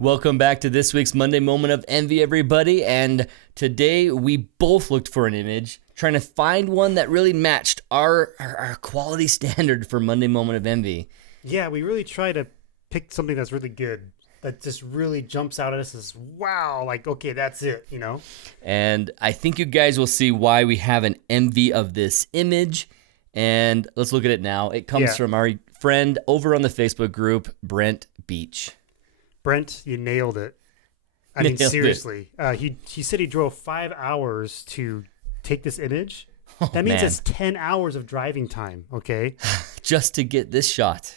Welcome back to this week's Monday Moment of Envy, everybody. And today we both looked for an image, trying to find one that really matched our quality standard for Monday Moment of Envy. Yeah, we really try to pick something that's really good, that just really jumps out at us as, wow, like, okay, that's it, you know? And I think you guys will see why we have an envy of this image. And let's look at it now. It comes from our friend over on the Facebook group, Brent Beach. Brent, you nailed it. I mean, seriously. He said he drove 5 hours to take this image. That means it's 10 hours of driving time, okay? Just to get this shot.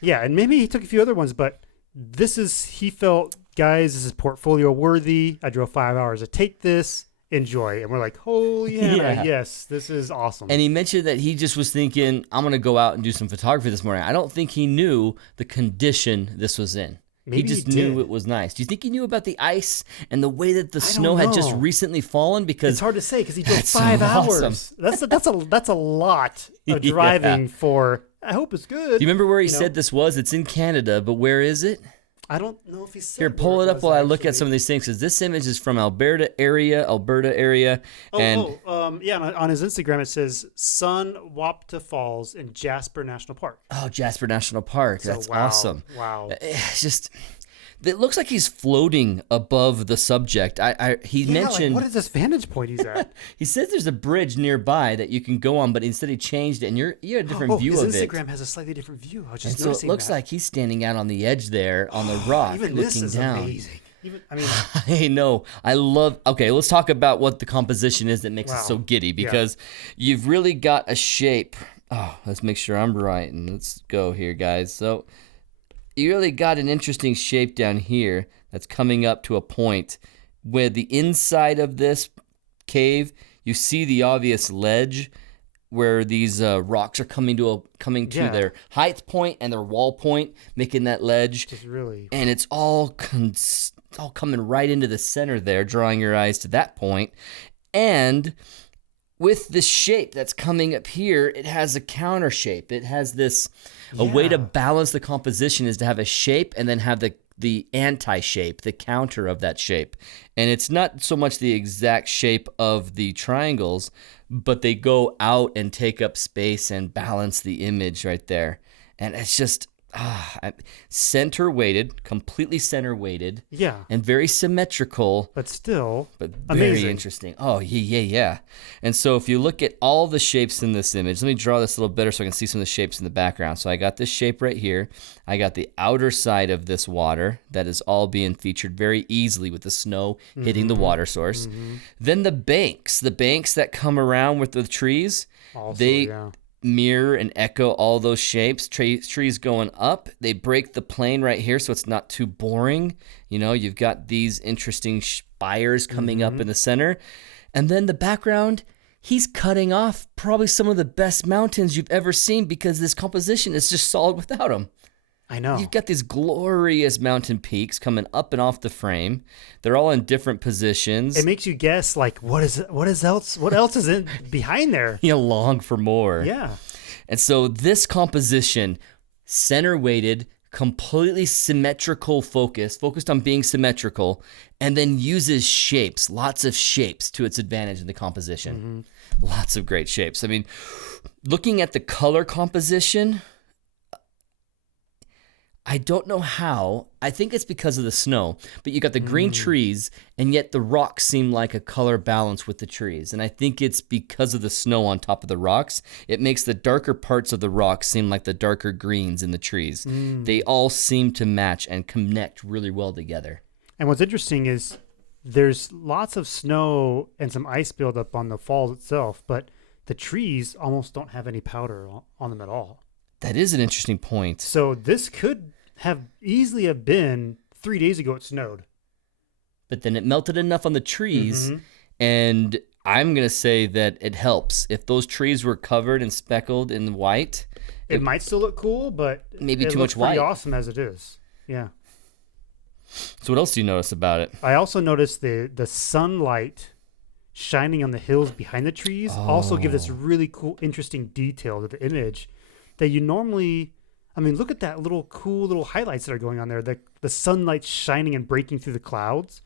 Yeah, and maybe he took a few other ones, but he felt, guys, this is portfolio worthy. I drove 5 hours to take this. Enjoy. And we're like, holy Hannah, yes, this is awesome. And he mentioned that he just was thinking, I'm going to go out and do some photography this morning. I don't think he knew the condition this was in. Maybe he just knew it was nice. Do you think he knew about the ice and the way that the snow had just recently fallen? Because it's hard to say because he drove 5 hours. Awesome. That's a lot of driving for. I hope it's good. Do you remember where he said this was? It's in Canada, but where is it? I don't know if he said. Here, pull it up while I look at some of these things, because this image is from Alberta area. On his Instagram it says Sunwapta Falls in Jasper National Park. Oh, Jasper National Park. That's awesome. Wow. It's just, it looks like he's floating above the subject. He mentioned, what is this vantage point he's at? He says there's a bridge nearby that you can go on, but instead he changed it, and you had a different view of it. His Instagram has a slightly different view. I was just noticing. So it looks like he's standing out on the edge there on the rock, even looking this is down. Amazing. I know. Okay, let's talk about what the composition is that makes it so giddy, because you've really got a shape. Oh, let's make sure I'm right, and let's go here, guys. So you really got an interesting shape down here that's coming up to a point where the inside of this cave, you see the obvious ledge where these rocks are coming to their height point and their wall point, making that ledge. And it's all coming right into the center there, drawing your eyes to that point. And with this shape that's coming up here, it has a counter shape. It has this, a way to balance the composition is to have a shape and then have the anti-shape, the counter of that shape. And it's not so much the exact shape of the triangles, but they go out and take up space and balance the image right there. And it's just center-weighted, completely center-weighted. Yeah. And very symmetrical. But still very amazing. Interesting. Oh, yeah. And so if you look at all the shapes in this image, let me draw this a little better so I can see some of the shapes in the background. So I got this shape right here. I got the outer side of this water that is all being featured very easily with the snow hitting the water source. Then the banks that come around with the trees, mirror and echo all those shapes. Trees going up, they break the plane right here so it's not too boring. You know, you've got these interesting spires coming up in the center. And then the background, he's cutting off probably some of the best mountains you've ever seen, because this composition is just solid without them. I know. You've got these glorious mountain peaks coming up and off the frame. They're all in different positions. It makes you guess, like, what else is in behind there? You long for more. Yeah. And so this composition, center-weighted, completely symmetrical focused on being symmetrical, and then uses shapes, lots of shapes to its advantage in the composition. Lots of great shapes. I mean, looking at the color composition, I don't know how. I think it's because of the snow. But you got the green trees, and yet the rocks seem like a color balance with the trees. And I think it's because of the snow on top of the rocks. It makes the darker parts of the rocks seem like the darker greens in the trees. They all seem to match and connect really well together. And what's interesting is there's lots of snow and some ice buildup on the falls itself, but the trees almost don't have any powder on them at all. That is an interesting point. So this could have easily been 3 days ago it snowed. But then it melted enough on the trees, and I'm going to say that it helps. If those trees were covered and speckled in white, it might still look cool, but maybe it too looks much white. Pretty awesome as it is. Yeah. So what else do you notice about it? I also noticed the sunlight shining on the hills behind the trees also give this really cool, interesting detail to the image that you normally I mean, look at that cool little highlights that are going on there. The sunlight shining and breaking through the clouds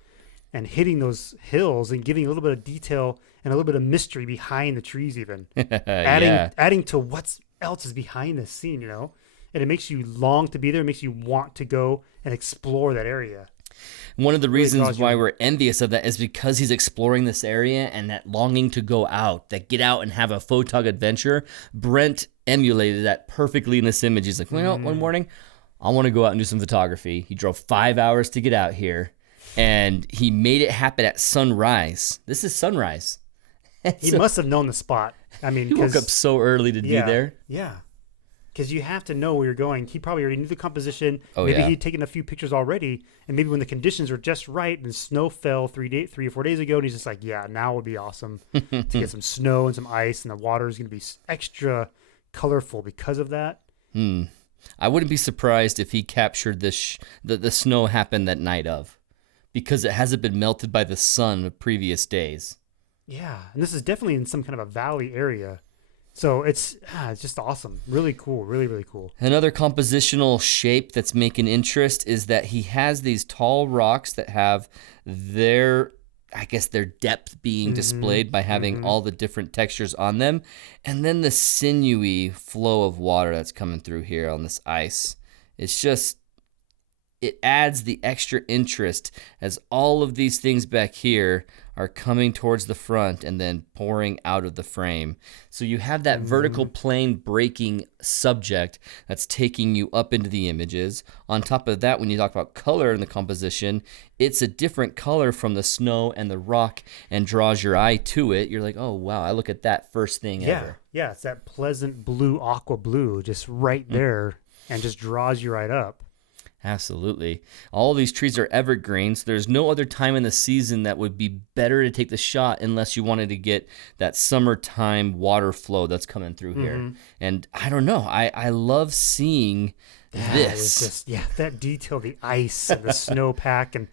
and hitting those hills and giving a little bit of detail and a little bit of mystery behind the trees even. Adding to what else is behind this scene, you know? And it makes you long to be there. It makes you want to go and explore that area. One of the reasons why we're envious of that is because he's exploring this area and that longing to go out, that get out and have a photog adventure. Brent emulated that perfectly in this image. He's like, well, one morning, I want to go out and do some photography. He drove 5 hours to get out here, and he made it happen at sunrise. This is sunrise. He must have known the spot. I mean, he woke up so early to be there. Yeah. Because you have to know where you're going. He probably already knew the composition. Maybe he'd taken a few pictures already, and maybe when the conditions were just right and snow fell 3 or 4 days ago, and he's just like, yeah, now would be awesome to get some snow and some ice, and the water is going to be extra colorful because of that. I wouldn't be surprised if he captured this. The snow happened that night of, because it hasn't been melted by the sun of previous days. Yeah, and this is definitely in some kind of a valley area. So it's just awesome. Really cool. Really, really cool. Another compositional shape that's making interest is that he has these tall rocks that have their depth being displayed by having all the different textures on them. And then the sinewy flow of water that's coming through here on this ice. It adds the extra interest as all of these things back here are coming towards the front and then pouring out of the frame. So you have that vertical plane breaking subject that's taking you up into the images. On top of that, when you talk about color in the composition, it's a different color from the snow and the rock and draws your eye to it. You're like, oh, wow, I look at that first thing ever. Yeah, it's that pleasant blue, aqua blue, just right there and just draws you right up. Absolutely. All these trees are evergreen, so there's no other time in the season that would be better to take the shot unless you wanted to get that summertime water flow that's coming through here. And I don't know, I love seeing this. That detail, the ice and the snowpack and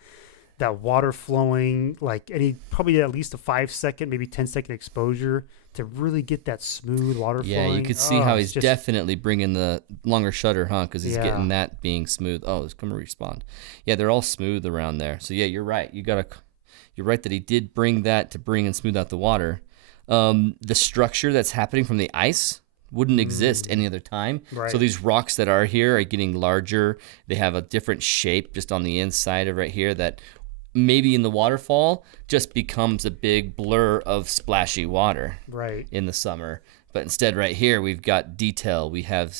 that water flowing, like probably at least a 5-second, maybe 10-second exposure to really get that smooth water flowing. Yeah, you could see how he's definitely bringing the longer shutter, huh? Because he's getting that being smooth. Oh, it's going to respond. Yeah, they're all smooth around there. So yeah, you're right. You're right that he did bring that to bring and smooth out the water. The structure that's happening from the ice wouldn't exist any other time. Right. So these rocks that are here are getting larger. They have a different shape just on the inside of right here that maybe in the waterfall just becomes a big blur of splashy water in the summer. But instead right here, we've got detail. We have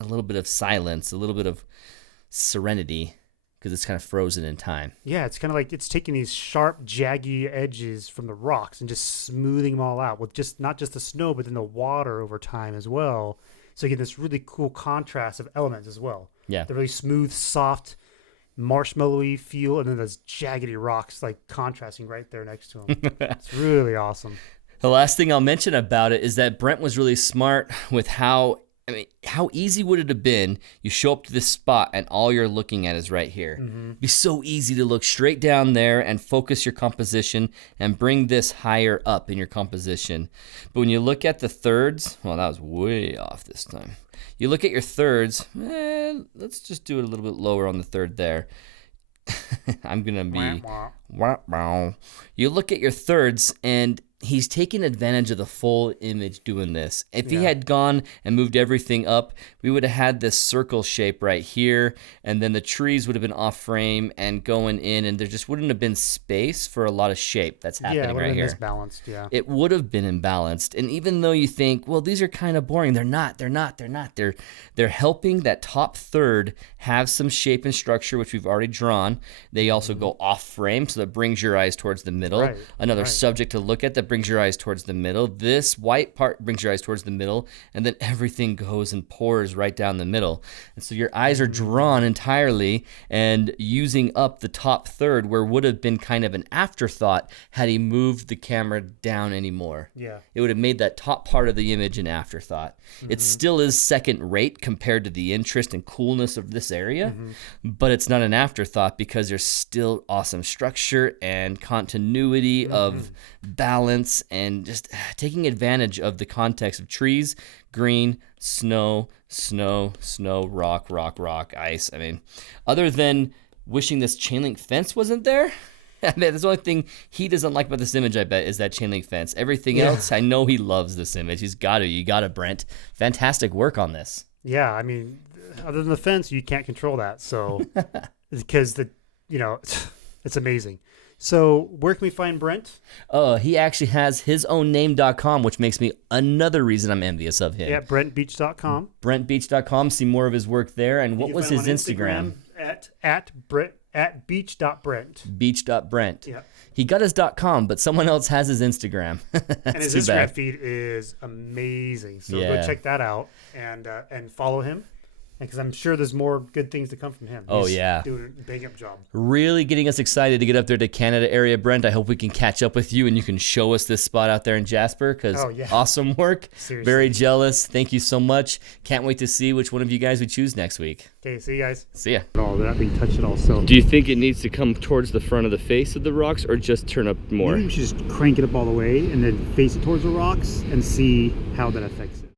a little bit of silence, a little bit of serenity because it's kind of frozen in time. Yeah, it's kind of like it's taking these sharp, jaggy edges from the rocks and just smoothing them all out with not just the snow, but then the water over time as well. So you get this really cool contrast of elements as well. Yeah. The really smooth, soft, marshmallowy feel, and then those jaggedy rocks like contrasting right there next to them. It's really awesome. The last thing I'll mention about it is that Brent was really smart with how easy would it have been? You show up to this spot and all you're looking at is right here. It'd be so easy to look straight down there and focus your composition and bring this higher up in your composition. But when you look at the thirds, well, that was way off this time. You look at your thirds, let's just do it a little bit lower on the third there. I'm going to be... You look at your thirds, and he's taking advantage of the full image doing this. If he had gone and moved everything up, we would have had this circle shape right here, and then the trees would have been off frame and going in, and there just wouldn't have been space for a lot of shape that's happening right here. Misbalanced, yeah. It would have been imbalanced. And even though you think, well, these are kind of boring, they're not. They're helping that top third have some shape and structure, which we've already drawn. They also go off frame, so that brings your eyes towards the middle. Another subject to look at that brings your eyes towards the middle. This white part brings your eyes towards the middle, and then everything goes and pours right down the middle. And so your eyes are drawn entirely and using up the top third, where would have been kind of an afterthought had he moved the camera down anymore. Yeah. It would have made that top part of the image an afterthought. It still is second rate compared to the interest and coolness of this area, but it's not an afterthought because there's still awesome structure and continuity of balance and just taking advantage of the context of trees green, snow, snow, snow, rock, rock, rock, ice. I mean, other than wishing this chain link fence wasn't there, I mean, that's the only thing he doesn't like about this image, I bet, is that chain link fence. Everything else, I know he loves this image. He's got to. You got to, Brent. Fantastic work on this. Yeah, I mean, other than the fence, you can't control that. So, because it's amazing. So, where can we find Brent? He actually has his own name.com, which makes me another reason I'm envious of him. Yeah, BrentBeach.com. BrentBeach.com. See more of his work there. And what was his Instagram? At beach.brent. Beach.brent. Yeah. He got his .com, but someone else has his Instagram. And his Instagram feed is amazing. So go check that out and follow him. Because I'm sure there's more good things to come from him. He's doing a bang up job. Really getting us excited to get up there to Canada area, Brent. I hope we can catch up with you and you can show us this spot out there in Jasper, because awesome work. Seriously. Very jealous. Thank you so much. Can't wait to see which one of you guys we choose next week. Okay, see you guys. See ya. They're not being touched at all. So, do you think it needs to come towards the front of the face of the rocks or just turn up more? Maybe we should just crank it up all the way and then face it towards the rocks and see how that affects it.